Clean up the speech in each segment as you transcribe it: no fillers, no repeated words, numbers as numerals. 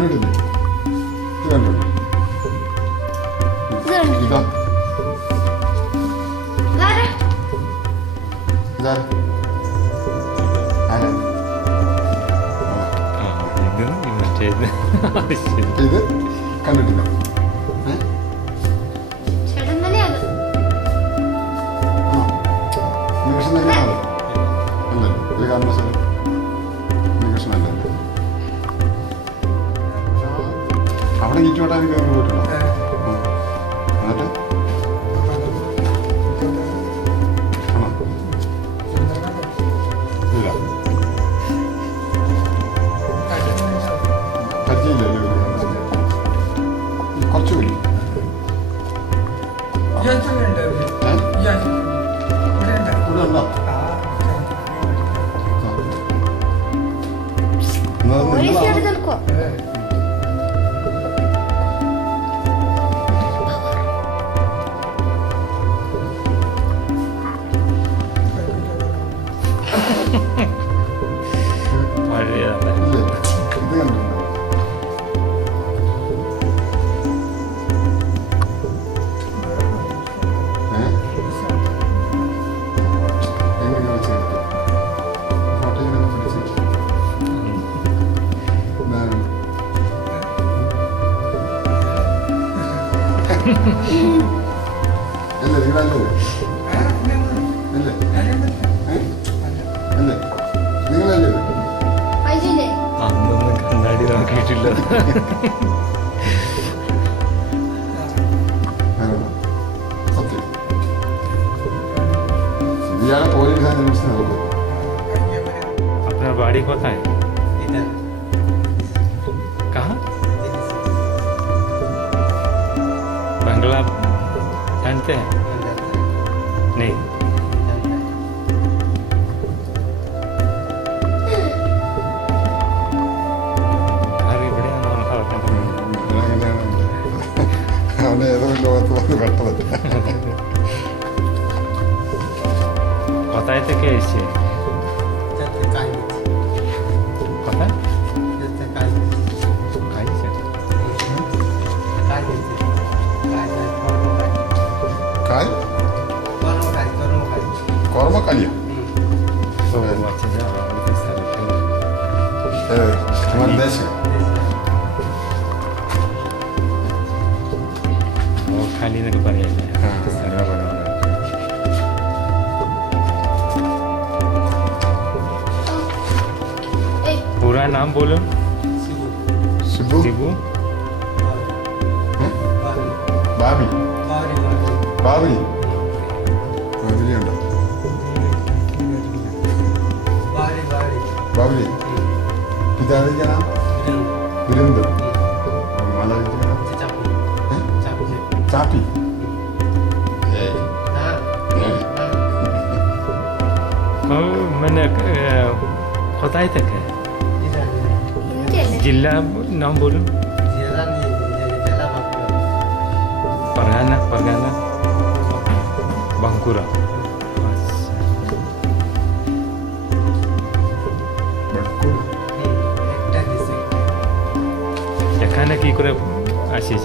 കണ്ടിട്ടില്ലേ? ഇത് കണ്ടിട്ടുണ്ടോ? ഇതോ? ഇതാരാ? ആരാ? ഇത് കണ്ടിട്ടില്ല. നിമിഷം തന്നെയാണോ? അല്ലല്ലോ, ഇത് കാണുന്ന സ്ഥലം നിമിഷം അല്ലല്ലോ. അവിടെ ഈറ്റുവട്ടാൻ കയറി പോയിട്ടുണ്ടോ? എന്നിട്ട് ആണോ? ഇല്ല, പരിചയമില്ലല്ലോ. കുറച്ച് പോയി ഇവിടെ ഉണ്ടോ? അല്ലേ നിങ്ങളല്ലേ? അല്ലേ അല്ലേ നിങ്ങളല്ലേ? അന്നൊന്നും കണ്ണാടി നോക്കിയിട്ടില്ല. സത്യം ഇയാളെ പോലീസ് അന്വേഷിച്ച് നോക്കും. अपना बाड़ी को है कहाँ? बंगला जानते हैं? नहीं. അവനെ ഏതോ ലോകത്ത് വന്ന് പെട്ടത്. पता है तो क्या इससे? पता है? काय? Korma-kaliya? Evet, Mandesya. वो खाली नहीं कर पाएगा. सारा बड़ा. पूरा नाम बोलो. Sibu? Shibu. Babi? Babi? Babi uണ്ടോ? Babli पिताजी का नाम वीरेंद्र माता जी का नाम चापी मैंने बताया तक है जिला नाम बोलो. परगाना परगाना बांकुरा. এখানে কি করে আসিস?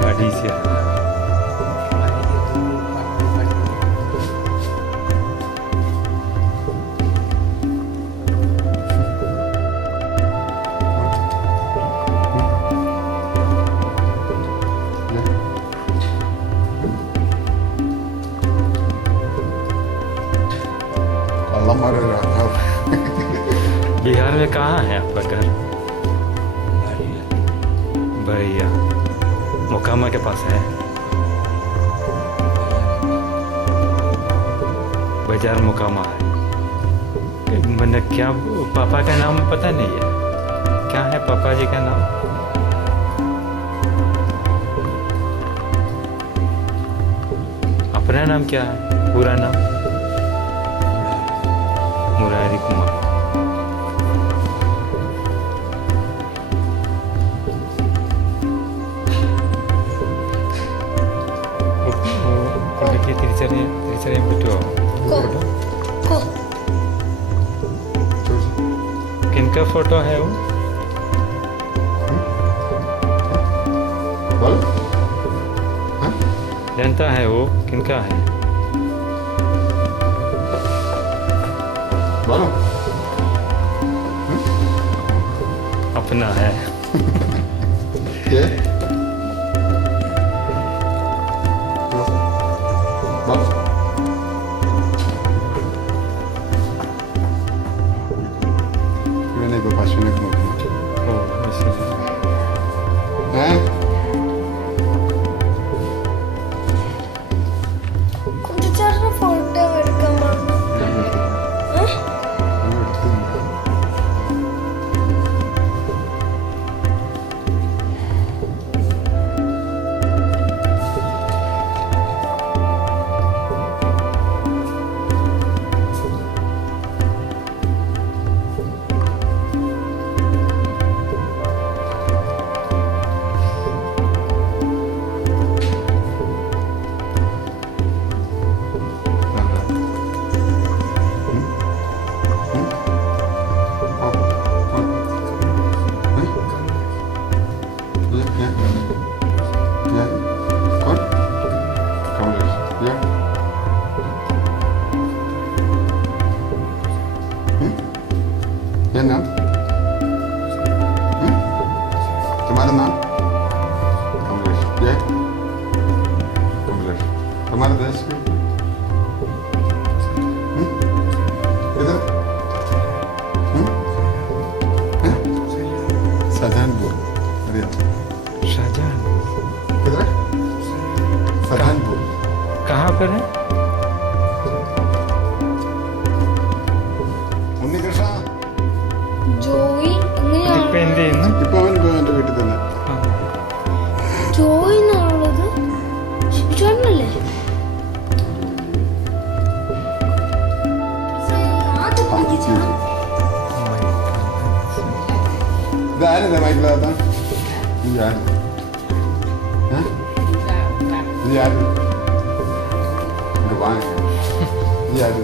গাড়ি সে अल्लाह मारे रहा. बिहार में कहाँ है आपका घर? भैया मोकामा के पास है. बाजार मोकामा है. मैंने क्या पापा का नाम पता नहीं है. क्या है पापा जी का नाम? अपना नाम क्या है? पूरा नाम? मुरारी कुमार. തിരിച്ചറിയാൻ പറ്റുമോ? किनका फोटो है वो? बोल हाँ? जनता है वो किनका है? बोलो अपना है। ये बोल मैंने को पास में ओ ऐसे। हैं കുട്ടിച്ചാറിന്റെ ഫോട്ടോ എടുക്കാമോ? नाम तुम्हारा नाम कमलेश ये कमलेश तुम्हारा देश में किधर सदानपुर अरे शाहजहां किधर है सदानपुर कहाँ पर है? ഉണ്ണികൃഷ്ണ ജോയി എങ്ങനെയാണ്? ഇപ്പൊ എന്ത് ചെയ്യുന്നു? ഇപ്പൊ അവൻ എൻ്റെ വീട്ടിൽ തന്നെ ജോയി എന്നുള്ളത് ചേട്ടനല്ലേ? ഇതാരല്ലേ മൈക്കിളാത്ത നീ ആര് നീ ആര് ഇങ്ങോട്ട് വാ നീ ആര്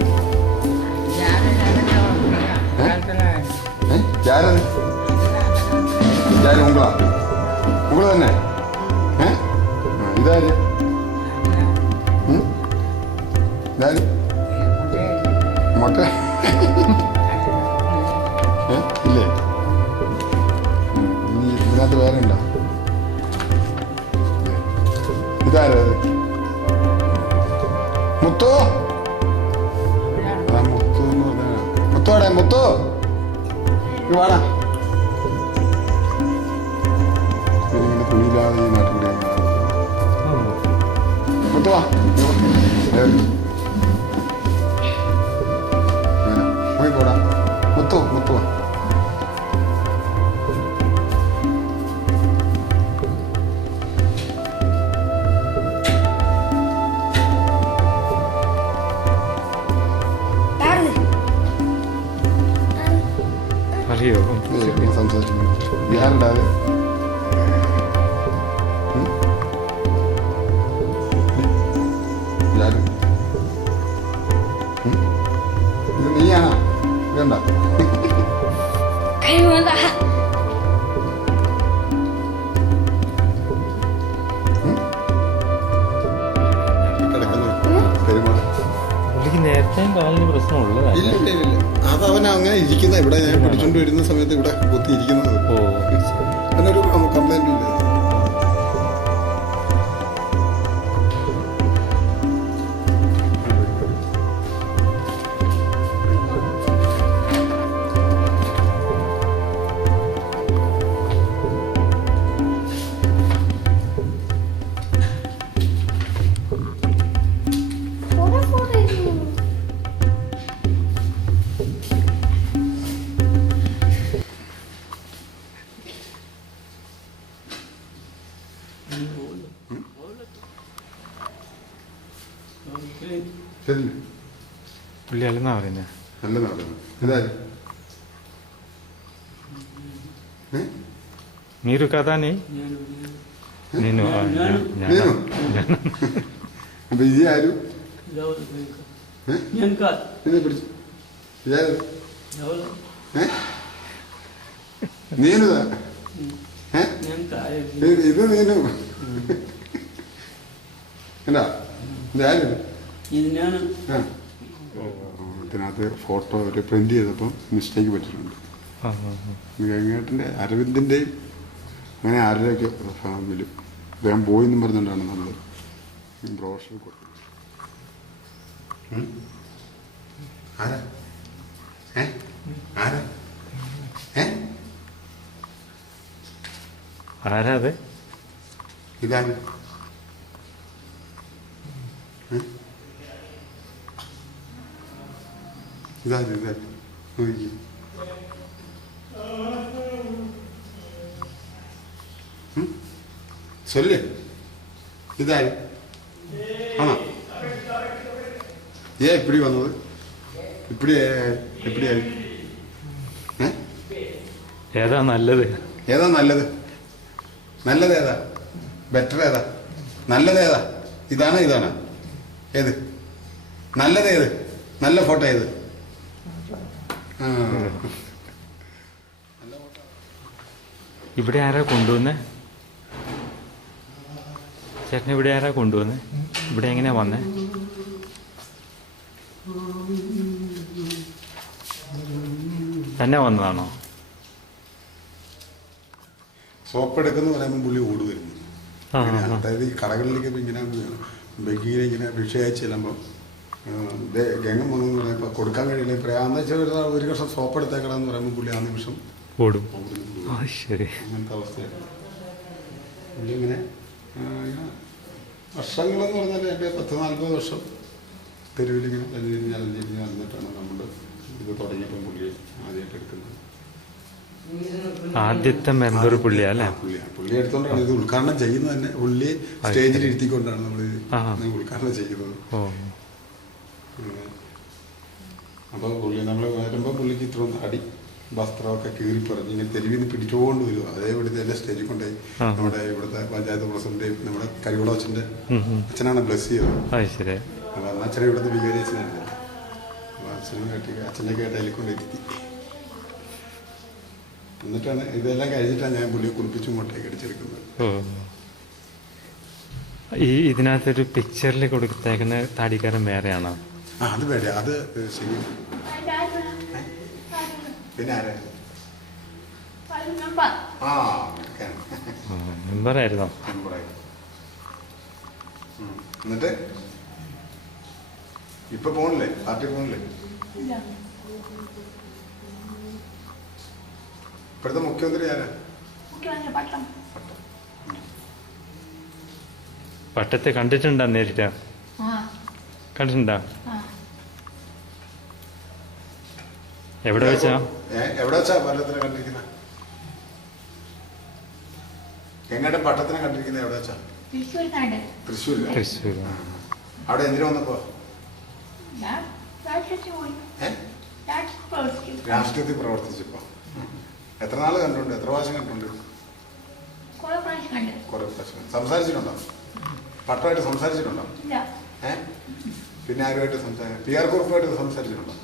யாரது யாரு உங்களா உங்களை தானே இதாரு ഇതാര് മൊട്ട ഇല്ലേ ഇതിനകത്ത് വേറെ ഉണ്ടോ ഇതാരത് മുത്തു മുത്തു എന്ന് പറഞ്ഞ മുത്തോടെ മുത്തു വാടാ ഇങ്ങനെ തുണിയില്ലാതെ ഈ നാട്ടിൽ കൂടെ മുത്തുവാ പോയിക്കോടാ മുത്തു മുത്തുവാ അറിയോ? സംസാരിക്കുന്നു ഞാനുണ്ടാതെ ഇത് നീയാണോ ഇതണ്ട കഴിവതാ പെരുമാൾ പുള്ളിക്ക് നേരത്തെയും കാലിന് പ്രശ്നമുള്ളതാണ്. ഇല്ല ഇല്ല ഇല്ല അത് അവൻ അങ്ങനെ ഇരിക്കുന്ന ഇവിടെ ഞാൻ പിടിച്ചോണ്ട് വരുന്ന സമയത്ത് ഇവിടെ കുത്തി ഇരിക്കുന്നത് ഓ അതിനൊരു കംപ്ലൈന്റ് ഇല്ല ഫോട്ടോ എടുക്കുന്നു. ശരി പുള്ളി അല്ലെന്നാ പറയുന്നത്. നല്ല നാടാണ് ഇതാര് మీరు కదా నీ నేను నేను അപ്പൊ ഈ ആരും ഞാൻ കാదు എന്നെ പിടിച്ചു ഇതാര് ఎవరు നീനുതാ ഞാൻ താഴെ ഇത് നീനു എന്താ ഇതാരും ഇതിനാണ് ഇതിനകത്ത് ഫോട്ടോ ഒരു പ്രിന്റ് ചെയ്തപ്പം മിസ്റ്റേക്ക് പറ്റിയിട്ടുണ്ട്. ഗംഗേട്ടൻ്റെ അരവിന്ദിൻ്റെയും അങ്ങനെ ആരുടെയൊക്കെ ഫാമിലി അദ്ദേഹം പോയി എന്നും പറഞ്ഞുകൊണ്ടാണ് നമ്മൾ ബ്രോഷർ കൊടുത്തത്. ആരാ ആരാ ആരാ അത്? ഇതാണ് ഇതാര് ഇതാര് നോക്കി சொல்லு ഇതാര് ആണോ? இப்படி വന്നത് இப்படிയായി ഏതാ നല്ലത്? ഏതാ നല്ലത്? നല്ലത് ഏതാ? ബെറ്റർ ഏതാ? നല്ലത് ഏതാ? ഇതാണോ ഇതാണോ? ഏത് നല്ലത്? ഏത് നല്ല ഫോട്ടോ? ഏത്? ഇവിടെ ആരാ കൊണ്ടുവന്നേ? ചേട്ടൻ ഇവിടെ ആരാ കൊണ്ടുവന്നേ? ഇവിടെ എങ്ങനെയാ വന്നേ? തന്നെ വന്നതാണോ? സോപ്പ് എടുക്കുന്ന പറയുമ്പോൾ പുള്ളി ഓട് വരുന്നു. അതായത് ഈ കടകളിലേക്ക് ഇങ്ങനെ ബെഗിങ്ങനെ ഇങ്ങനെ വിഷയായി ചെല്ലുമ്പോൾ ഗംഗം വന്നെന്ന് പറയുമ്പോൾ കൊടുക്കാൻ കഴിയില്ല. പ്രയാന്ന് വെച്ചാൽ ഒരു വർഷം സോപ്പ് എടുത്തേക്കണമെന്ന് പറയുമ്പോൾ പുള്ളി ആ നിമിഷം ഓടും. ശരി. അങ്ങനത്തെ അവസ്ഥയാണ് പുള്ളി. ഇങ്ങനെ വർഷങ്ങളെന്ന് പറഞ്ഞാൽ എൻ്റെ 10-40 വർഷം തെരുവിലിങ്ങനെ അലഞ്ഞിരിഞ്ഞ് വന്നിട്ടാണ് നമ്മൾ ഇത് തുടങ്ങിയപ്പം പുള്ളി ആദ്യമായിട്ട് എടുക്കുന്നത്. ആദ്യത്തെ മെമ്പർ പുള്ളിയാ അല്ലേ? പുള്ളി എടുത്തോണ്ടാണ് ഇത് ഉദ്ഘാടനം ചെയ്യുന്നത് തന്നെ. പുള്ളി സ്റ്റേജിൽ ഇരുത്തിക്കൊണ്ടാണ് നമ്മൾ ഉദ്ഘാടനം ചെയ്യുന്നത്. അപ്പൊ പുള്ളി നമ്മൾ വരുമ്പോൾ പുള്ളിക്ക് ഇത്ര അടി വസ്ത്രമൊക്കെ കീറി പറഞ്ഞ് ഇങ്ങനെ തെരുവിൽ നിന്ന് പിടിച്ചുകൊണ്ട് വരും. അതേ ഇവിടുത്തെ എന്നെ സ്റ്റേജിൽ കൊണ്ടുപോയി നമ്മുടെ ഇവിടുത്തെ പഞ്ചായത്ത് പ്രസിഡന്റ് നമ്മുടെ കരികുളം അച്ഛൻ്റെ അച്ഛനാണ് ബ്ലസ് ചെയ്തത്. അപ്പൊ അന്ന് അച്ഛനെ ഇവിടുത്തെ വികാരി അച്ഛനായിരുന്നു. അപ്പൊ അച്ഛനെ കേട്ട് അതിൽ കൊണ്ടിരുത്തി. എന്നിട്ടാണ് ഇതെല്ലാം കഴിഞ്ഞിട്ടാണ് ഞാൻ പുള്ളിയെ കുളിപ്പിച്ച് മുട്ടയൊക്കെ അടിച്ചെടുക്കുന്നത്. ഇതിനകത്തൊരു പിക്ചറിൽ കൊടുത്തേക്കുന്ന താടിക്കാരൻ വേറെയാണോ? അത് വേണ്ട, അത് ശരി. പിന്നെ ആരാ? മെമ്പറായിരുന്നോ? എന്നിട്ട് ഇപ്പൊ പോണില്ലേ? പാർട്ടി പോണില്ലേ? ഇപ്പോഴത്തെ മുഖ്യമന്ത്രി ആരാ? പട്ടത്തെ കണ്ടിട്ടുണ്ടോ? നേരിട്ടാ കണ്ടിട്ടുണ്ടോ? എവിടെ വെച്ചാ? എവിടെ വെച്ചാ പട്ടത്തിനെ കണ്ടിരിക്കുന്ന? എങ്ങടെ പട്ടത്തിനെ കണ്ടിരിക്കുന്നത് എവിടെ വെച്ചാ? തൃശ്ശൂരിൽ. തൃശ്ശൂർ. അവിടെ എന്തിനു വന്നപ്പോ? രാഷ്ട്രീയത്തിൽ പ്രവർത്തിച്ചപ്പോ. എത്ര നാള് കണ്ടിട്ടുണ്ട്? എത്ര പ്രാവശ്യം കണ്ടിട്ടുണ്ട്? കുറെ പ്രാവശ്യം. സംസാരിച്ചിട്ടുണ്ടോ? പട്ടമായിട്ട് സംസാരിച്ചിട്ടുണ്ടോ? പിന്നെ ആരുമായിട്ട് സംസാരിച്ചു? പി ആർ കുറുപ്പുമായിട്ട് സംസാരിച്ചിട്ടുണ്ടോ?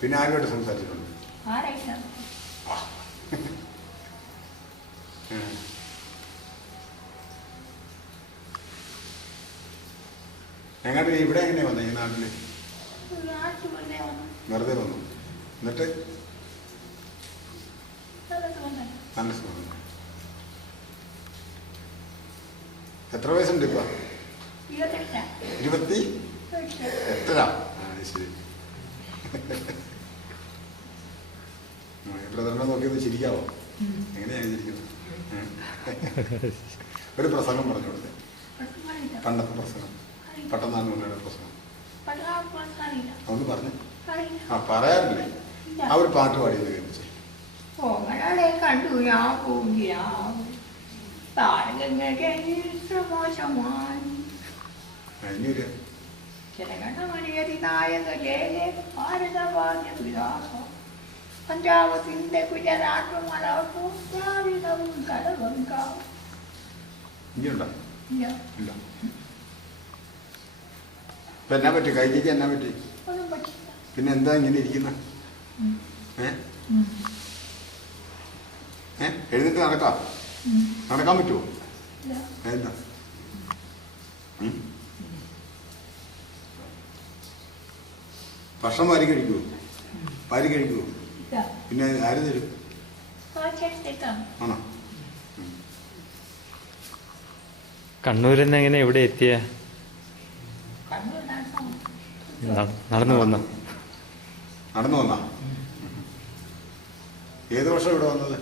പിന്നെ ആരുമായിട്ട് സംസാരിച്ചിട്ടുണ്ട്? എങ്ങോട്ട് ഇവിടെ എങ്ങനെയാ വന്നത്? ഈ നാട്ടില് വെറുതെ വന്നു. എന്നിട്ട് നല്ല സുഖം. എത്ര വയസ്സുണ്ട് ഇപ്പൊ? 28. ശരി. ബ്രദറിനെ നോക്കിയത് ചിരിക്കാവോ? എങ്ങനെയാണ് ചിരിക്കുന്നത്? ഒരു പ്രസംഗം പറഞ്ഞു കൊടുത്തേ. പണ്ടത്തെ പ്രസംഗം, പട്ടന്നാണ് മുന്നേടെ പ്രസംഗം ഒന്ന് പറഞ്ഞു. പറയാറില്ലേ? ആ ഒരു പാട്ട് പാടിയത് കേൾപ്പിച്ചേ. കണ്ടു പഞ്ചാബത്തിന്റെ ഗുജറാത്തും മലപ്പുറവും ദ്രാവിഡവും കലവങ്കാവും. ഇനിയുണ്ടോ? ഇല്ല. ഇപ്പൊ എന്നാ പറ്റി? കൈക്ക് എന്നാ പറ്റി? പിന്നെ എന്താ ഇങ്ങനെ ഇരിക്കുന്ന? എഴുന്നിട്ട് നടക്കാം? നടക്കാൻ പറ്റുമോ? ഇല്ല. എന്താ? ഭക്ഷണം വാരി കഴിക്കുമോ? വാരി കഴിക്കുമോ? ഇല്ല. പിന്നെ ആര് തരും? കാച്ചെടുത്തേക്കാം. ആണോ? കണ്ണൂരിൽ നിന്ന് എങ്ങനെ എവിടെ എത്തിയ? കണ്ണൂർ നടന്നു. നടന്നു വന്ന? നടന്നു വന്നാ? ഏത് വർഷം ഇവിടെ വന്നത്?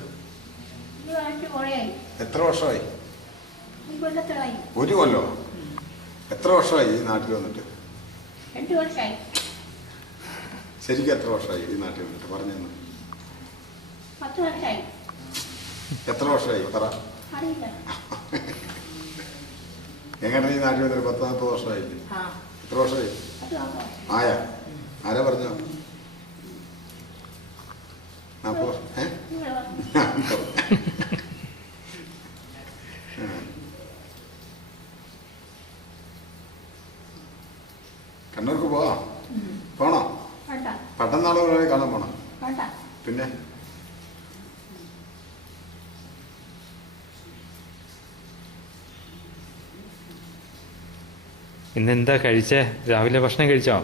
ഇത് വാങ്ങിച്ച് കുറേയായി. എത്ര വർഷമായി? ഈ കൊല്ലത്തിലായി. ഒരു കൊല്ലോ? എത്ര വർഷമായി ഈ നാട്ടിൽ വന്നിട്ട്? 2 വർഷമായി. ശരിക്കും എത്ര വർഷമായി ഈ നാട്ടിൽ വന്നിട്ട്? പറഞ്ഞു 10 വർഷമായി. എത്ര വർഷമായി പറ? അറിയില്ല. എങ്ങനെ ഈ നാട്ടിൽ വന്നിട്ട് 10-40 വർഷമായില്ലേ? ആ, എത്ര വർഷമായി? അത് നോക്കാം. ആയാ? ആരാ പറഞ്ഞോ? 40 വർഷം? നിങ്ങൾ പറഞ്ഞു. കണ്ണൂർക്ക് പോവാം? പോണോ? വേണ്ട. പട്ടന്നാളെ കാണാൻ പോണം? വേണ്ട. പിന്നെ ഇന്നെന്താ കഴിച്ചേ? രാവിലെ ഭക്ഷണം കഴിച്ചോ?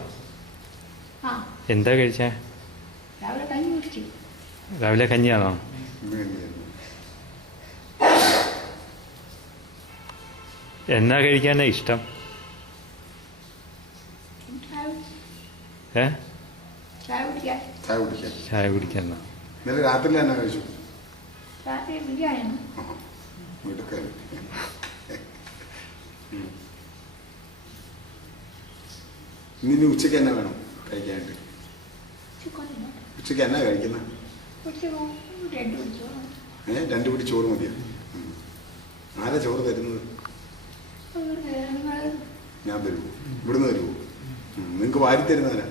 ആ, എന്താ കഴിച്ചേ? രാവിലെ കഞ്ഞി കുടിച്ചു. രാവിലെ കഞ്ഞിയാണോ? എന്നാ കഴിക്കാനാ ഇഷ്ടം? ഏ? ചായ കുടിക്കാൻ. ചായ കുടിക്കാൻ. ചായ കുടിക്കാനാ? ഇന്നലെ രാത്രിയിൽ തന്നെ കഴിച്ചു. രാത്രി ബിരിയാണി. വീട്ടിൽ ഇനി ഉച്ചയ്ക്ക് എന്നാ വേണം കഴിക്കാനായിട്ട്? ഉച്ചയ്ക്ക് എന്നാ കഴിക്കുന്നത്? 2 പിടി ചോറ് മതിയോ? ആരാ ചോറ് തരുന്നത്? ഞാൻ തരുമോ? ഇവിടുന്ന് തരുമോ? നിങ്ങൾക്ക് വാരി തരുന്നവനാ?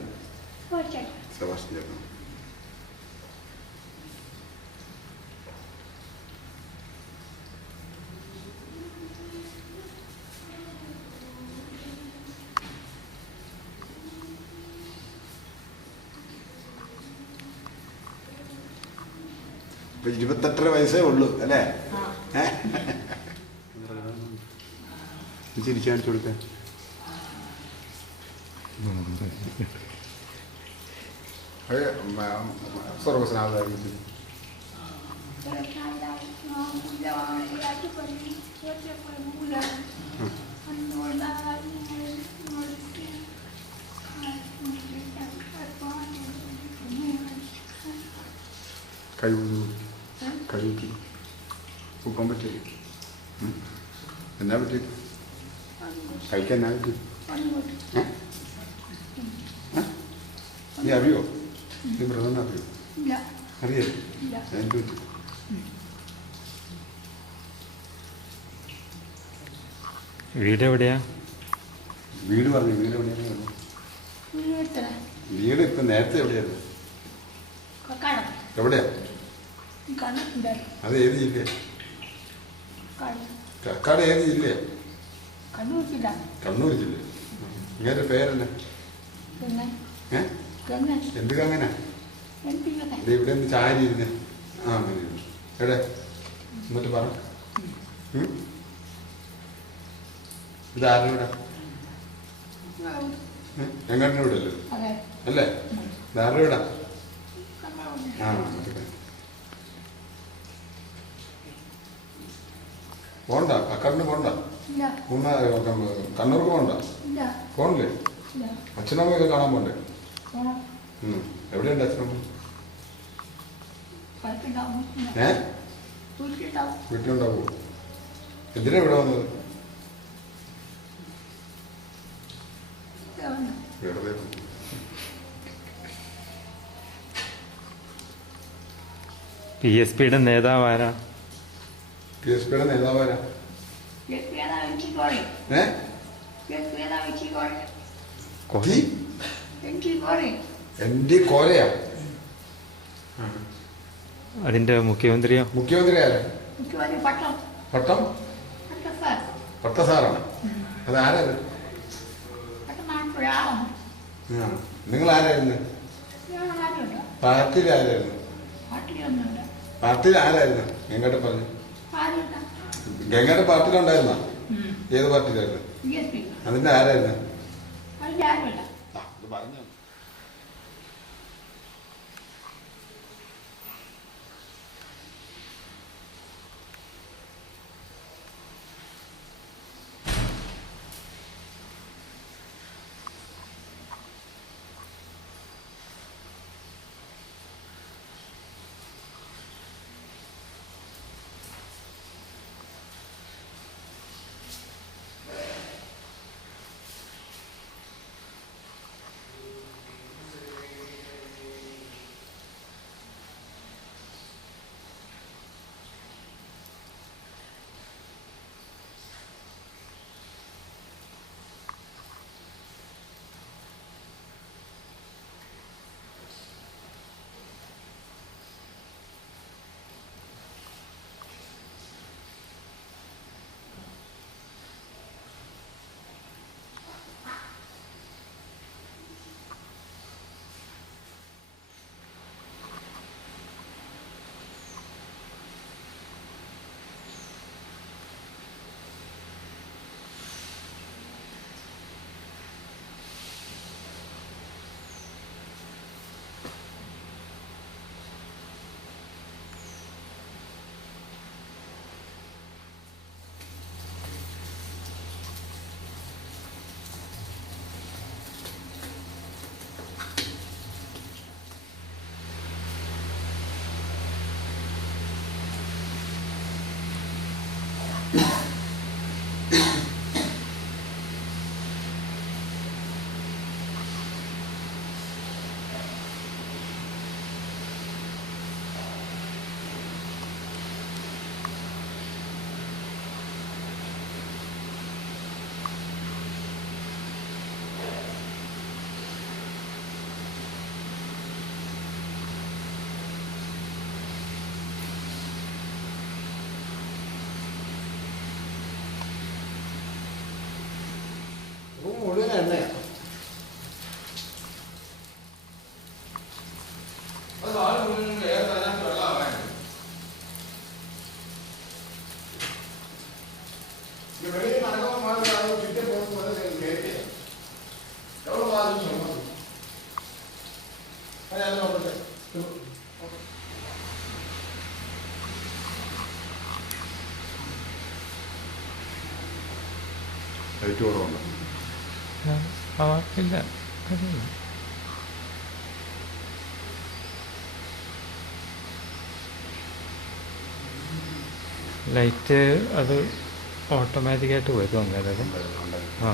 സെബാസ്റ്റ്യൻ ചേട്ടൻ. ഇപ്പൊ 28 വയസ്സേ ഉള്ളൂ അല്ലേ? ചിരിക്കാൻ കൊടുക്കാൻ സർവസ്നാഥായിരിക്കും. കഴിവ് പൂക്കാൻ പറ്റില്ല. എന്നാ പറ്റി? കഴിക്കാൻ എന്നാ പറ്റി? നീ അറിയോ? നീ ബ്രദറിനെ അറിയോ? അറിയാലോ? എന്ത് പറ്റി? വീട് എവിടെയാ? വീട് പറഞ്ഞു. വീട് എവിടെയാണ്? വീട് ഇപ്പൊ നേരത്തെ എവിടെയായിരുന്നു? എവിടെയാ? അത് ഏത് ജില്ലയാ? കക്കാട് ഏത് ജില്ലയാ? കണ്ണൂർ ജില്ല. കണ്ണൂർ ജില്ല. ഇങ്ങനെ പേരല്ലേ? എന്ത് കങ്ങനെ? ഇവിടെ ഒന്ന് ചാരി ഇരുന്ന്. ആ അങ്ങനെ എവിടെ? എന്നിട്ട് പറ. ഇതാരുടെ? ഞങ്ങളുടെ ഇവിടെ അല്ലേ? അല്ലേ? ഇതാരുടെ ഇവിടെ? ആ പോണ്ട. കക്കാടിന് പോണ്ട. കണ്ണൂർക്ക് പോണ്ട. പോണില്ലേ? അച്ഛനമ്മയൊക്കെ കാണാൻ പോണ്ടേ? എവിടെയുണ്ട് അച്ഛനമ്മ? വീട്ടിലുണ്ടാവോ? എന്തിനാ ഇവിടെ വന്നത്? വെറുതെ. PSPയുടെ നേതാവ് ആരാ? PSPയുടെ നേതാവ് ആരാ? ND കോരയാ? അതിന്റെ മുഖ്യമന്ത്രിയോ? മുഖ്യമന്ത്രി ആരാ? പട്ടം? പട്ടസാറാണ്. അത് ആരാത്? നിങ്ങൾ ആരായിരുന്നു? പാർട്ടിയിൽ ആരായിരുന്നു? പാർട്ടിയിൽ ആരായിരുന്നു ഗംഗയുടെ പറഞ്ഞു ആരുമില്ല. ഗംഗയുടെ പാർട്ടിയിലുണ്ടായിരുന്ന ഉം. ഏത് പാർട്ടിയിലായിരുന്നു BSP. അതിന്റെ ആരായിരുന്നു അതിൽ ആരുമില്ല. ഇത് പറഞ്ഞു മുഴുവൻ എണ്ണയാണ് ലൈറ്റ് കുറവുണ്ട് ഇല്ല അതില്ല ലൈറ്റ് അത് ഓട്ടോമാറ്റിക്കായിട്ട് വരും അന്നേരം ആ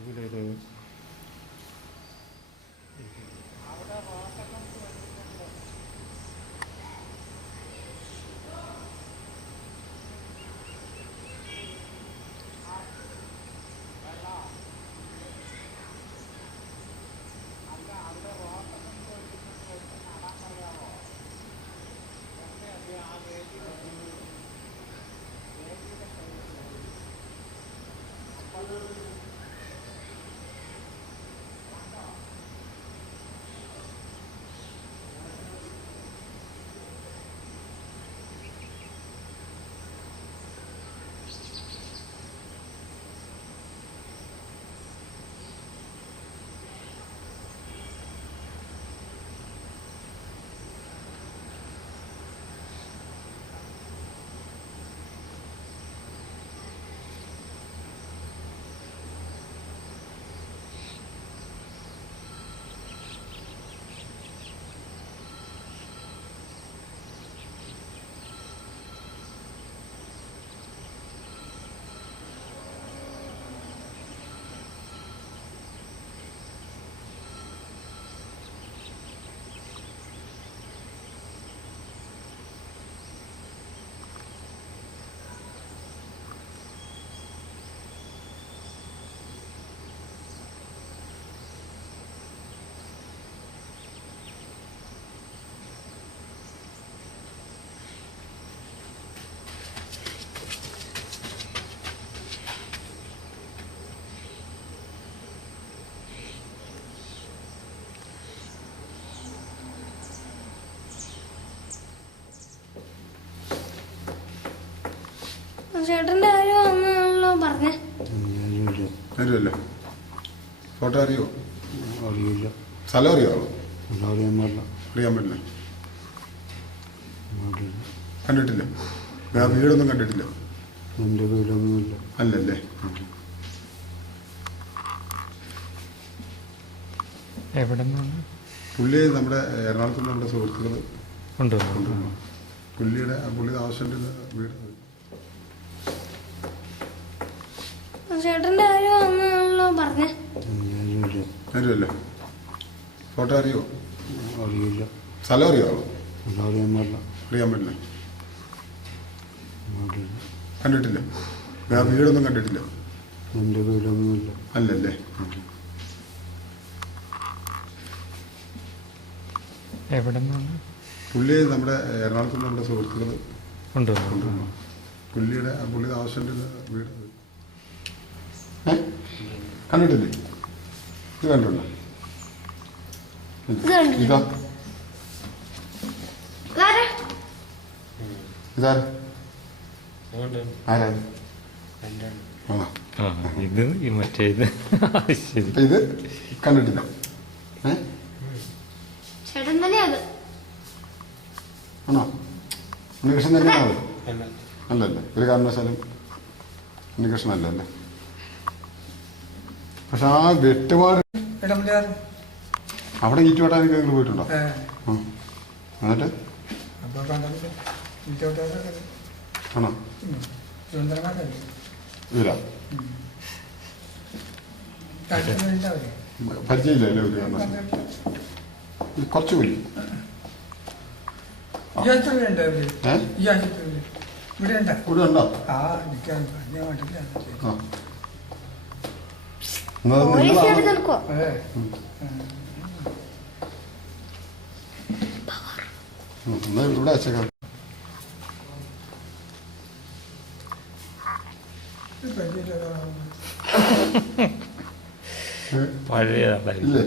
ഇതിലൊരു ചേട്ടന്റെ കാര്യമാണല്ലോ പറഞ്ഞേ. അറിയുമല്ലോ. ഫോട്ടോ അറിയോ? അറിയില്ല. സ്ഥലം അറിയാവോ? അറിയാൻ പാടില്ല. അറിയാൻ പറ്റില്ല. കണ്ടിട്ടില്ല? ആ വീടൊന്നും കണ്ടിട്ടില്ല? എൻ്റെ വീടൊന്നുമില്ല. അല്ലല്ലേ? എവിടെ നിന്നാണ്? പുള്ളി നമ്മുടെ എറണാകുളത്ത് നമ്മുടെ സുഹൃത്തുക്കൾ ഉണ്ടോ? പുള്ളിയുടെ ആവശ്യമുണ്ട് വീട്. ചേട്ടന്റെ കാര്യമാണല്ലോ പറഞ്ഞേ. അറിയുമല്ലോ. ഫോട്ടോ അറിയോ? അറിയില്ല. സ്ഥലം അറിയാവോ? അറിയാൻ പാടില്ല. അറിയാൻ പറ്റില്ല. കണ്ടിട്ടില്ല? ആ വീടൊന്നും കണ്ടിട്ടില്ല? എൻ്റെ വീടൊന്നുമില്ല. അല്ലല്ലേ? എവിടെ നിന്നാണ്? പുള്ളി നമ്മുടെ എറണാകുളത്ത് നമ്മുടെ സുഹൃത്തുക്കൾ ഉണ്ടോ? പുള്ളിയുടെ ആവശ്യമുണ്ട് വീട്. കണ്ടിട്ടില്ലേ? ഇത് കണ്ടിട്ടുണ്ടോ? ഇതാ ഇതാരാ? ആരാ? ഇത് മറ്റേത്. ശരി. ഇത് കണ്ടിട്ടില്ല? ചേട്ടൻ തന്നെയാ അത്. ആണോ? ഉണ്ണികൃഷ്ണൻ തന്നെയാണോ? അല്ലല്ലേ? ഒരു കാരണവശാലും ഉണ്ണികൃഷ്ണൻ അല്ലല്ലേ? പക്ഷെ ആ വെട്ടുപാട് അവിടെ ഈറ്റുപാട്ടാനൊക്കെ നിങ്ങൾ പോയിട്ടുണ്ടോ? എന്നിട്ട് ആണോ? ഇല്ല. പരിചയമില്ലല്ലേ? ഒരു കാരണവശാലും കുറച്ച് പോയി. ഇവിടെ ഉണ്ടോ? എന്നാ ഇവിടെ അയച്ചേക്കാം. ഇല്ലേ?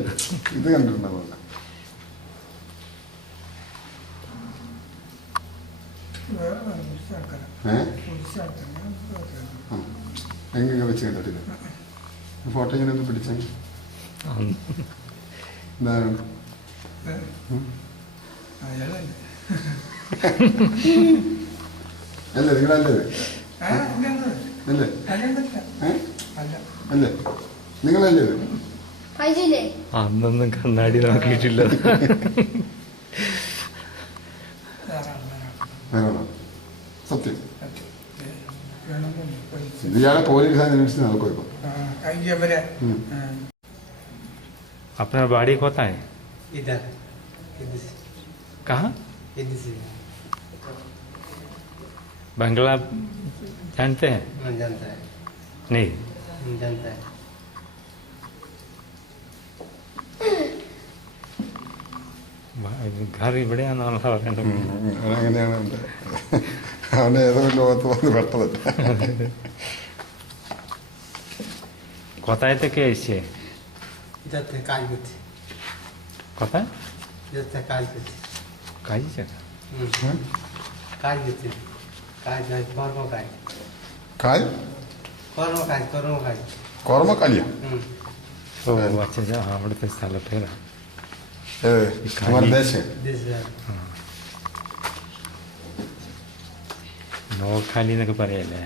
ഇത് കണ്ടിട്ടുണ്ടാവും. എങ്ങനെ വെച്ച് കണ്ടിട്ടില്ല? ഫോട്ടോ ഇങ്ങനെ ഒന്ന് പിടിച്ചേ. എന്താണ്? അല്ലേ? നിങ്ങളല്ലേ? അല്ലേ? അല്ലേ? നിങ്ങളല്ലേ? അന്നൊന്നും കണ്ണാടി നോക്കിയിട്ടില്ല. സത്യം. ഇയാളെ പോലീസ് അന്വേഷിച്ച് നടക്കും ഇപ്പൊ. अपना बाड़ी होता है इधर कहाँ? इधर से बंगला जानते हैं? जानता है नहीं जानता है घर ഇവിടെ ആണെന്നുള്ള പറയുന്നത്. അങ്ങനെയാണ് അവനെ ഏതോ ലോകത്ത് വന്ന് പെട്ടത്. কোথায় থেকে এসছে? इधर से काज करते কোথায়? इधर से काज करते কাজী জায়গা। काज करते काज कर्म काज കാൽ कर्म काज കോർമ്മക്കാലിയാ? ഓ അച്ഛാ അച്ഛാ അവിടുത്തെ സ്ഥല പേരാ. നോക്കാലി എന്നൊക്കെ പറയല്ലേ?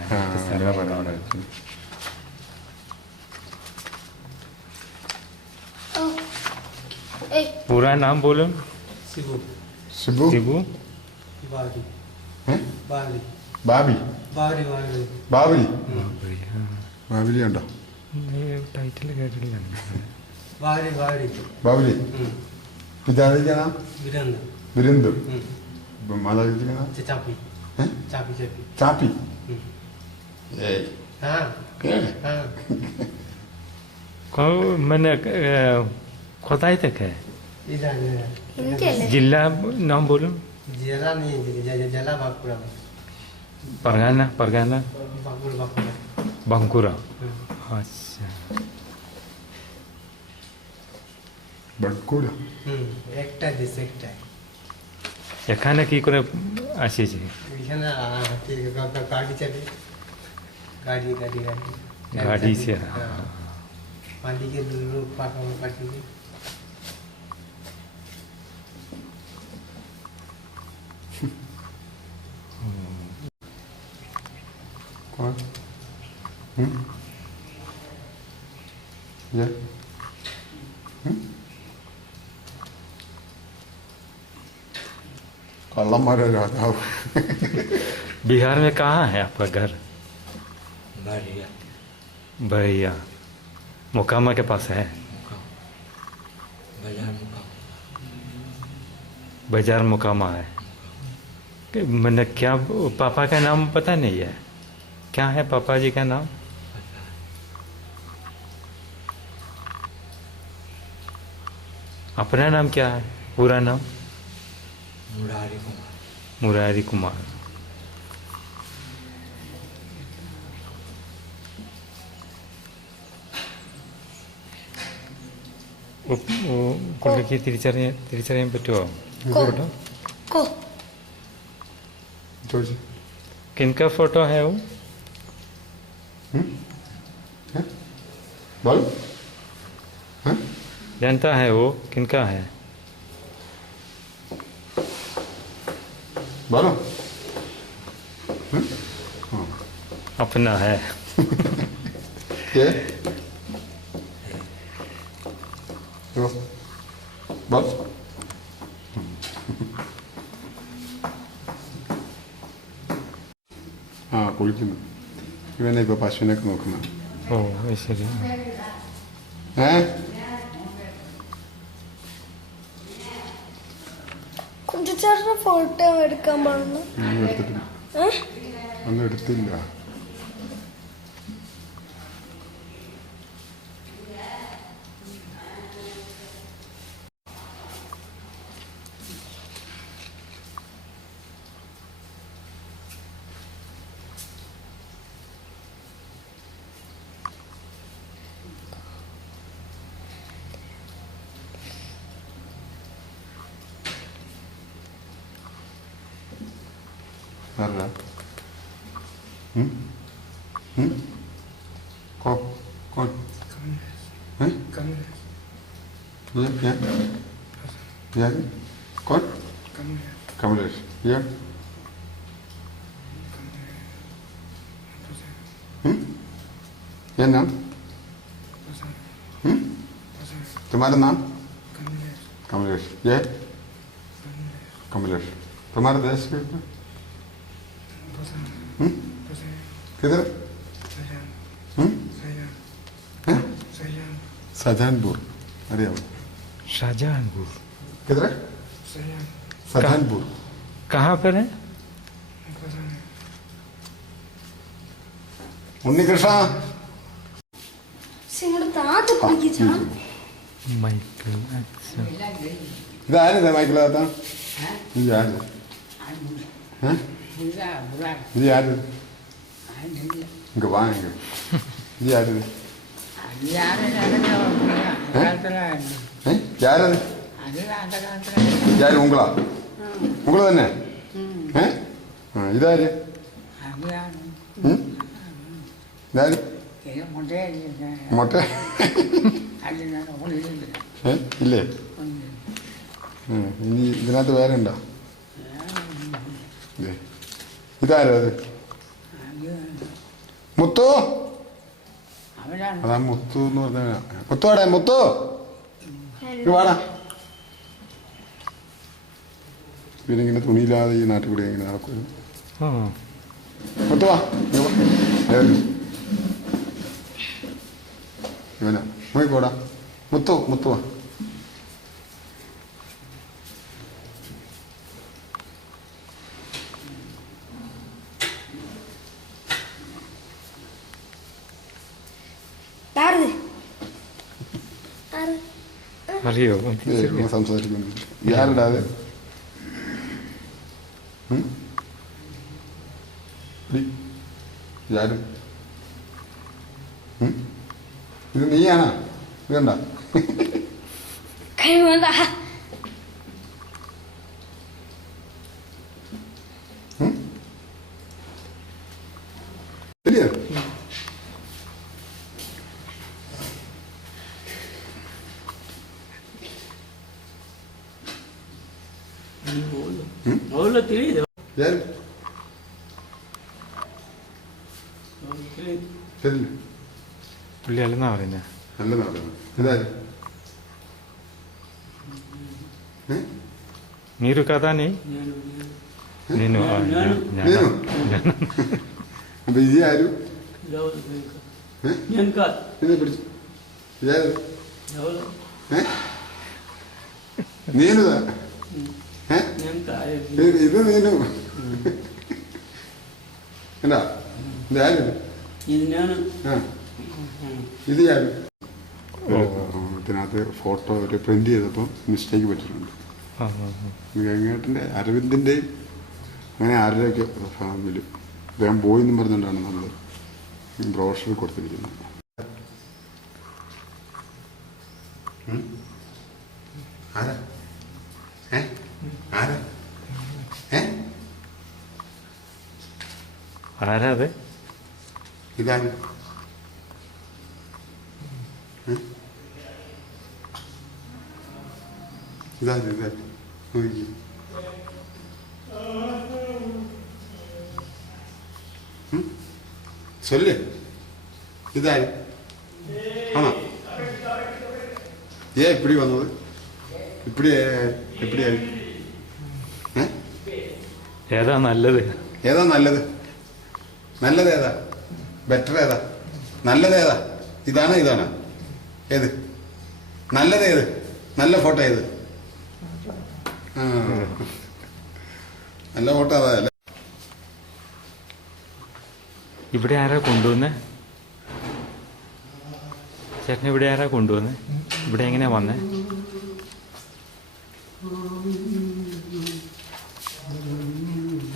पूरा नाम बोलो। शिबू शिबू शिबू बावरी बावरी ബാബി बावरी बावरी ബാബരി हाँ ബാബരി ഉണ്ടോ? टाइटल കേട്ടില്ല. बावरी बावरी ബാബരി. പിതാവിന്റെ നാം वीरेंद्र വീരേന്ദ്ര. മാതാപിതാക്കളുടെ നാം चापी चापी चापी ചാപ്പി. ഏയ് हाँ हाँ मैंने कोताई तक है। इधर जिला नाम बोलो। जिला नहीं जिला बांकुड़ा परगाना परगाना बांकुड़ा बांकुरा। अच्छा ബഡ്കൂട. একটা দেশ একটা এখানে কি করে আসিয়েছে? এখানে গাড়ি চাবি गाड़ी गाड़ी गाड़ी गाड़ी से हाँ। पानी के दूर पाकर पड़ती थी कौन ये कल्लमारे राजाओ बिहार में कहाँ है आपका घर? बढ़िया भैया मोकामा के पास है। बाजार मुकाम बाजार मोकामा है। मैंने क्या पापा का नाम पता नहीं है, क्या है पापा जी का नाम? पता है अपना नाम क्या है, पूरा नाम? मुरारी कुमार मुरारी कुमार। പുള്ളിക്ക് തിരിച്ചറിയാൻ പറ്റുമോ? ഫോട്ടോ को ചോദിച്ചു किनका फोटो है वो? बोल जानता है वो किनका है? बोलो अपना है। ये बोल ആ കുളിക്കുന്നു. ഇവനെ ഇപ്പൊ പശുവിനൊക്കെ നോക്കുന്ന ഓ അത് ശരി. കുട്ടിച്ചേട്ടന്റെ ഫോട്ടോ എടുക്കാൻ പാടുന്നു. ഒന്നും എടുത്തിട്ടില്ല, ഒന്നും എടുത്തില്ല. आरा कौन हैं? ये कौन? कमलेश। ये ये नाम तुम्हारा नाम? कमलेश। ये कमलेश। तुम्हारा देश किधर? शाहजहानपुर। अरे शाहजहानपुर किधर है? शाहजहानपुर कहाँ पर है? ഉണ്ണികൃഷ്ണ നിങ്ങളുടെ താത്ത കുളിക്കിച്ചാ മൈക്കിൾ अच्छा। ഇതാരിതാ മൈക്കിളാത്ത? ഇത് ആര്? ഇത് ആര്? ഇങ്ങ് വാ ഇങ്ങ്. ഇത് ആര്? யாரது? யாரு? உங்களா? உங்கள தானே? இதாரு? ഇതാര്? മുട്ട ഇല്ലേ? ഇനി ഇതിനകത്ത് വേറെ ഉണ്ടോ? ഇതാരോ അത്? മുത്തു. അതാ മുത്തു എന്ന് പറഞ്ഞ മുത്തോടെ മുത്തു വാടാ. ഇവനിങ്ങനെ തുണിയില്ലാതെ ഈ നാട്ടിൽ കൂടെ ഇങ്ങനെ നടക്കും. മുത്തുവാ ഇവനാ നോക്കിക്കോടാ. മുത്തു മുത്തുവാ. അറിയോ? സംസാരിക്കുന്നു. ആരുടെ അത്? ആര്? ഇത് നീയാണോ? ഇതണ്ട ശരിയാ? ಅವಳ ತಿಳಿದು ಯಾರು ശരി പുള്ളി അല്ലെന്നാ പറയുന്നത്. നല്ല നാടാണ്. ഇതാര് మీరు కదా నీ నేను నేను അപ്പൊ ഇത് ആരും నేను కాదు എന്നെ പിടിച്ചു ഇതാര് ఎవరు നീനുതാ నేను కాదు ഇത് നീനു എന്താ ഇത് ആരും ఇది నేను ആ ഇത് ആരും ഇതിനകത്ത് ഫോട്ടോ ഒരു പ്രിന്റ് ചെയ്തപ്പോൾ മിസ്റ്റേക്ക് പറ്റിയിട്ടുണ്ട്. ഗംഗേട്ടൻ്റെ അരവിന്ദിൻ്റെയും അങ്ങനെ ആരുടെയൊക്കെ ഫാമിലി അദ്ദേഹം പോയി എന്നും പറഞ്ഞുകൊണ്ടാണ് നമ്മൾ ബ്രോഷർ കൊടുത്തിരിക്കുന്നത്. ആരാ ആരാ ആരാ അത്? ഇതാണ് ഇതാണ് ഇതാണ് നോക്കി சொல்லு ഇതാര് ആണോ இப்படி വന്നത് இப்படி ഏതാ നല്ലത്? ഏതാ നല്ലത്? നല്ലത് ഏതാ? ബെറ്റർ ഏതാ? നല്ലത് ഏതാ? ഇതാണോ ഇതാണോ? ഏത് നല്ലത്? ഏത് നല്ല ഫോട്ടോ? ഏത് നല്ല ഫോട്ടോ അതല്ലേ? ഇവിടെ ആരാ കൊണ്ടുവന്നേ? ചേട്ടൻ ഇവിടെ ആരാ കൊണ്ടുവന്നേ? ഇവിടെ എങ്ങനെയാ വന്നേ?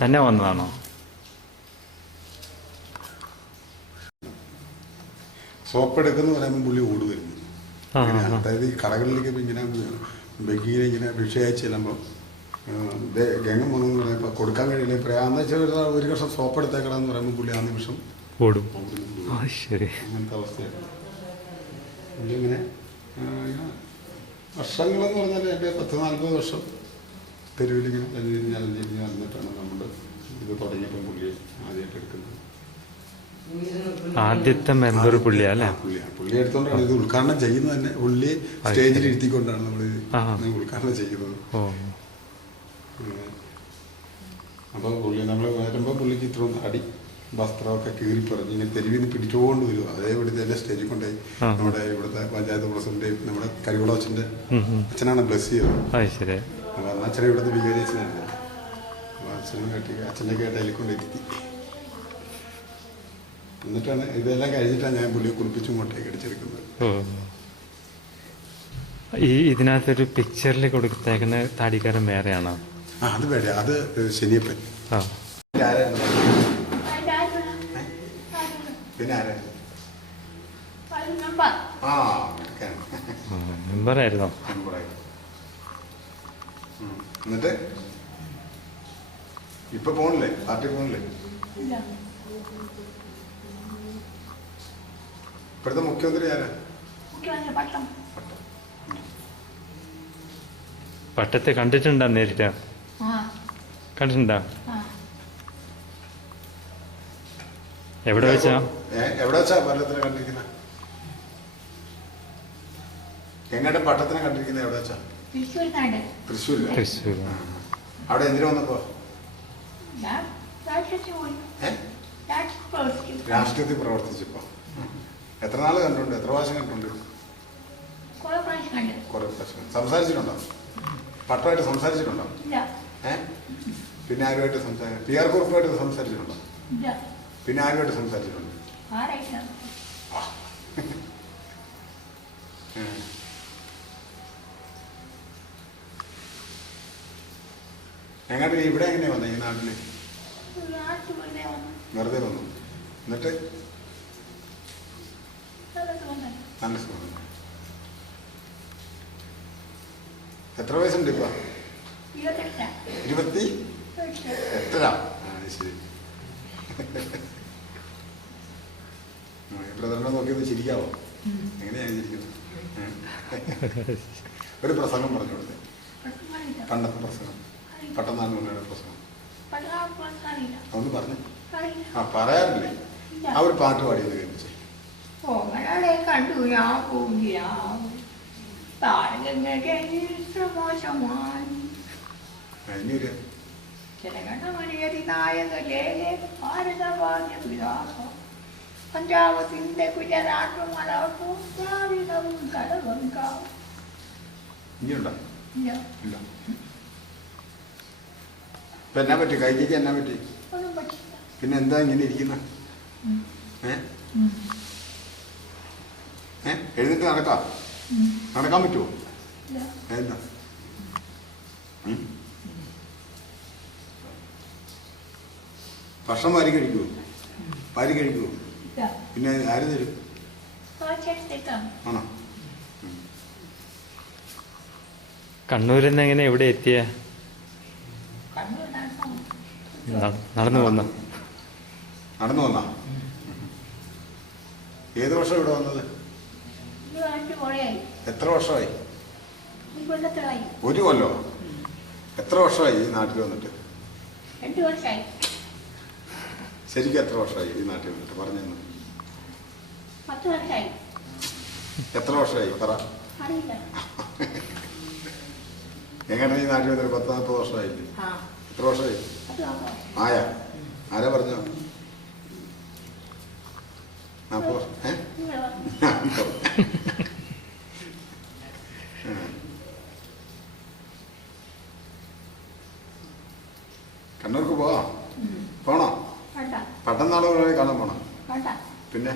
തന്നെ വന്നതാണോ? സോപ്പ് എടുക്കുന്ന പറയുമ്പോൾ പുള്ളി ഓട് വരുന്നു. അതായത് ഈ കടകളിലേക്ക് ഇങ്ങനെ ബെഗിനെ ഇങ്ങനെ ഭിക്ഷയായി ചെല്ലുമ്പോൾ ഗംഗം വന്നെന്ന് പറയുമ്പോൾ കൊടുക്കാൻ കഴിയില്ല. പ്രയാന്ന് വെച്ചാൽ ഒരു വർഷം സോപ്പ് എടുത്തേക്കണമെന്ന് പറയുമ്പോൾ പുള്ളി ആ നിമിഷം ഓടും. ശരി. അങ്ങനത്തെ അവസ്ഥയാണ്. പുള്ളി ഇങ്ങനെ വർഷങ്ങളെന്ന് പറഞ്ഞാൽ എൻ്റെ 10-40 വർഷം തെരുവിലിങ്ങനെ അലഞ്ഞിരിഞ്ഞ് നടന്നിട്ടാണ് നമ്മൾ ഇത് തുടങ്ങിയപ്പോൾ പുള്ളി ആദ്യമായിട്ട് എടുക്കുന്നത്. ആദ്യത്തെ മെമ്പർ പുള്ളിയാ അല്ലേ? പുള്ളി എടുത്തോണ്ടാണ് ഇത് ഉദ്ഘാടനം ചെയ്യുന്നത് തന്നെ. പുള്ളി സ്റ്റേജിൽ ഇരുത്തിക്കൊണ്ടാണ് നമ്മൾ ഉദ്ഘാടനം ചെയ്യുന്നത്. അപ്പൊ പുള്ളി നമ്മൾ വരുമ്പോൾ പുള്ളിക്ക് ഇത്രയും അടി വസ്ത്രമൊക്കെ കീറി പറഞ്ഞ് ഇങ്ങനെ തെരുവിൽ നിന്ന് പിടിച്ചുകൊണ്ട് വരും. അതേ ഇവിടുത്തെ തന്നെ സ്റ്റേജിൽ കൊണ്ടുപോയി നമ്മുടെ ഇവിടുത്തെ പഞ്ചായത്ത് പ്രസിഡന്റേയും നമ്മുടെ കരികുളച്ചന്റെ അച്ഛനാണ് ബ്ലസ് ചെയ്തത്. അപ്പൊ അന്ന് അച്ഛനെ ഇവിടുത്തെ വികാരി അച്ഛനായിരുന്നു. അച്ഛനെ കേട്ട് അതിൽ കൊണ്ടിരുത്തി. എന്നിട്ടാണ് ഇതെല്ലാം കഴിഞ്ഞിട്ടാണ് ഞാൻ പുള്ളിയെ കുളിപ്പിച്ച് ഇങ്ങോട്ടേക്ക് അടിച്ചെടുക്കുന്നത്. ഈ ഇതിനകത്തൊരു പിക്ചറിൽ കൊടുത്തേക്കുന്ന താടിക്കാരൻ വേറെയാണോ? അത് വേണ്ട, അത് ശനിയപ്പൻ. പിന്നെ ആരായിരുന്നു? മെമ്പറായിരുന്നോ? എന്നിട്ട് ഇപ്പൊ പോണില്ലേ? പാർട്ടി പോണില്ലേ? ഇപ്പോഴത്തെ മുഖ്യമന്ത്രി ആരാ? പട്ടത്തെ കണ്ടിട്ടുണ്ടോ നേരിട്ട്? കണ്ടിട്ടുണ്ടോ? എവിടെ വെച്ചാ? എവിടെ വെച്ചാ പട്ടത്തിനെ കണ്ടിരിക്കുന്ന? എങ്ങോട്ട് പട്ടത്തിനെ കണ്ടിരിക്കുന്നത്? എവിടെ വെച്ചാ? തൃശ്ശൂർ. അവിടെ എന്തിനു വന്നപ്പോ? രാഷ്ട്രീയത്തിൽ പ്രവർത്തിച്ചപ്പോ. എത്ര നാള് കണ്ടിട്ടുണ്ട്? എത്ര പ്രാവശ്യം കണ്ടിട്ടുണ്ട്? കുറെ പ്രാവശ്യം. സംസാരിച്ചിട്ടുണ്ടോ? പട്ടമായിട്ട് സംസാരിച്ചിട്ടുണ്ടോ? പിന്നെ ആരുമായിട്ട് സംസാരിക്കും? പി ആർ കുറുപ്പുമായിട്ട് സംസാരിച്ചിട്ടുണ്ടോ? പിന്നെ ആരുമായിട്ട് സംസാരിച്ചിട്ടുണ്ട്? എങ്ങോട്ട് ഇവിടെ എങ്ങനെയാ വന്നത്? ഈ നാട്ടില് വെറുതെ വന്നു. എന്നിട്ട് നല്ല സുഖം. എത്ര വയസ്സുണ്ട് ഇപ്പൊ? 28. ശരി. ബ്രദറിനെ നോക്കിയത് ചിരിക്കാവോ? എങ്ങനെയാണ് ചിരിക്കുന്നത്? ഒരു പ്രസംഗം പറഞ്ഞു കൊടുത്തേ. പണ്ടത്തെ പ്രസംഗം പെട്ടെന്നാണ് മുന്നേടെ പ്രശ്നം അറിയില്ല അതൊന്ന് പറഞ്ഞു അറിയില്ല ആ പറയാറില്ലേ ആ ഒരു പാട്ട് പാടിയത് കേൾപ്പിച്ചേ ഓമനകളെ കണ്ടു ഞാൻ പോവുകയാവും താരകങ്ങൾക്ക് മോശമായി അതിനൊരു ജനഗണമണിയതി നായകലേ ഭാരതഭാഗ്യ വിലാസം പഞ്ചാബത്തിന്റെ ഗുജറാത്തും മലപ്പുറം ദ്രാവിഡവും കലവങ്കാവും ഇനിയുണ്ടോ ഇല്ല ഇല്ല ഇപ്പൊ എന്നാ പറ്റി കൈക്ക് എന്നാ പറ്റി ഒന്നും പറ്റില്ല പിന്നെ എന്താ ഇങ്ങനെ ഇരിക്കുന്ന എഴുന്നിട്ട് നടക്കാം നടക്കാൻ പറ്റുമോ ഇല്ല എന്താ ഭക്ഷണം വാരി കഴിക്കുമോ വാരി കഴിക്കുമോ ഇല്ല പിന്നെ ആര് തരും കാഴ്ചത്തേക്കാണ് ആണോ കണ്ണൂരിൽ നിന്ന് എങ്ങനെ എവിടെ എത്തിയ കണ്ണൂർ നടന്നു നടന്നു പോന്ന നടന്നു വന്നാ ഏത് വർഷം ഇവിടെ വന്നത് ഇത് കാണിച്ച് കുറേയായി എത്ര വർഷമായി ഈ കൊല്ലത്തിലായി ഒരു കൊല്ലോ എത്ര വർഷമായി ഈ നാട്ടിൽ വന്നിട്ട് 2 വർഷമായി ശരിക്കും എത്ര വർഷമായി ഈ നാട്ടിൽ വന്നിട്ട് പറഞ്ഞു 10 വർഷമായി എത്ര വർഷമായി പറ അറിയില്ല എങ്ങനെ ഈ നാട്ടിൽ വന്നിട്ട് 10-40 വർഷമായില്ലേ ആ എത്ര വർഷമായി അത് നോക്കാം ആയ ആരാ പറഞ്ഞോ 40 വർഷം നിങ്ങൾ പറഞ്ഞു കണ്ണൂർക്ക് പോവാം പോണോ വേണ്ട പട്ടന്നാളുകളെ കാണാൻ പോണം വേണ്ട പിന്നെ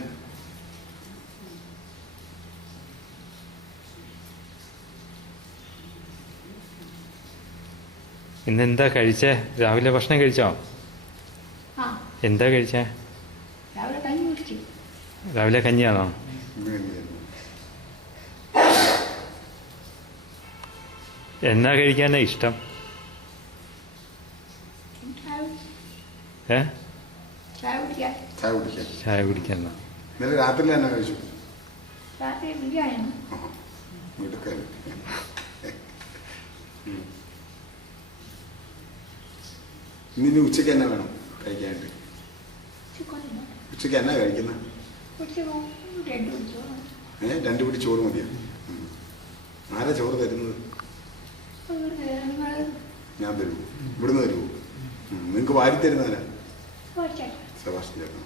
ഇന്നെന്താ കഴിച്ചേ രാവിലെ ഭക്ഷണം കഴിച്ചോ ആ എന്താ കഴിച്ചേ രാവിലെ കഞ്ഞി കുടിച്ചു രാവിലെ കഞ്ഞിയാണോ എന്നാ കഴിക്കാനാ ഇഷ്ടം ഏ ചായ കുടിക്കാൻ ചായ കുടിക്കാൻ ചായ കുടിക്കാനാ ഇന്നലെ രാത്രി തന്നെ കഴിച്ചു രാത്രി ബിരിയാണി മിടുക്കൻ ഇനി ഉച്ചയ്ക്ക് എന്നാ വേണം കഴിക്കാനായിട്ട് ഉച്ചയ്ക്ക് എന്നാ കഴിക്കുന്നത് രണ്ടു പിടി ചോറ് മതിയോ ആരാ ചോറ് തരുന്നത് ഞാൻ തരുമോ ഇവിടുന്ന് തരുമോ നിങ്ങൾക്ക് വാരി തരുന്നവരാ സെബാസ്റ്റ്യൻ ചേട്ടൻ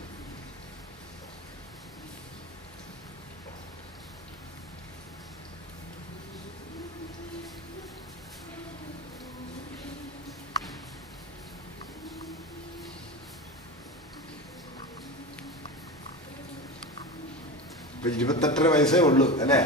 ഇപ്പൊ 28 വയസ്സേ ഉള്ളൂ അല്ലേ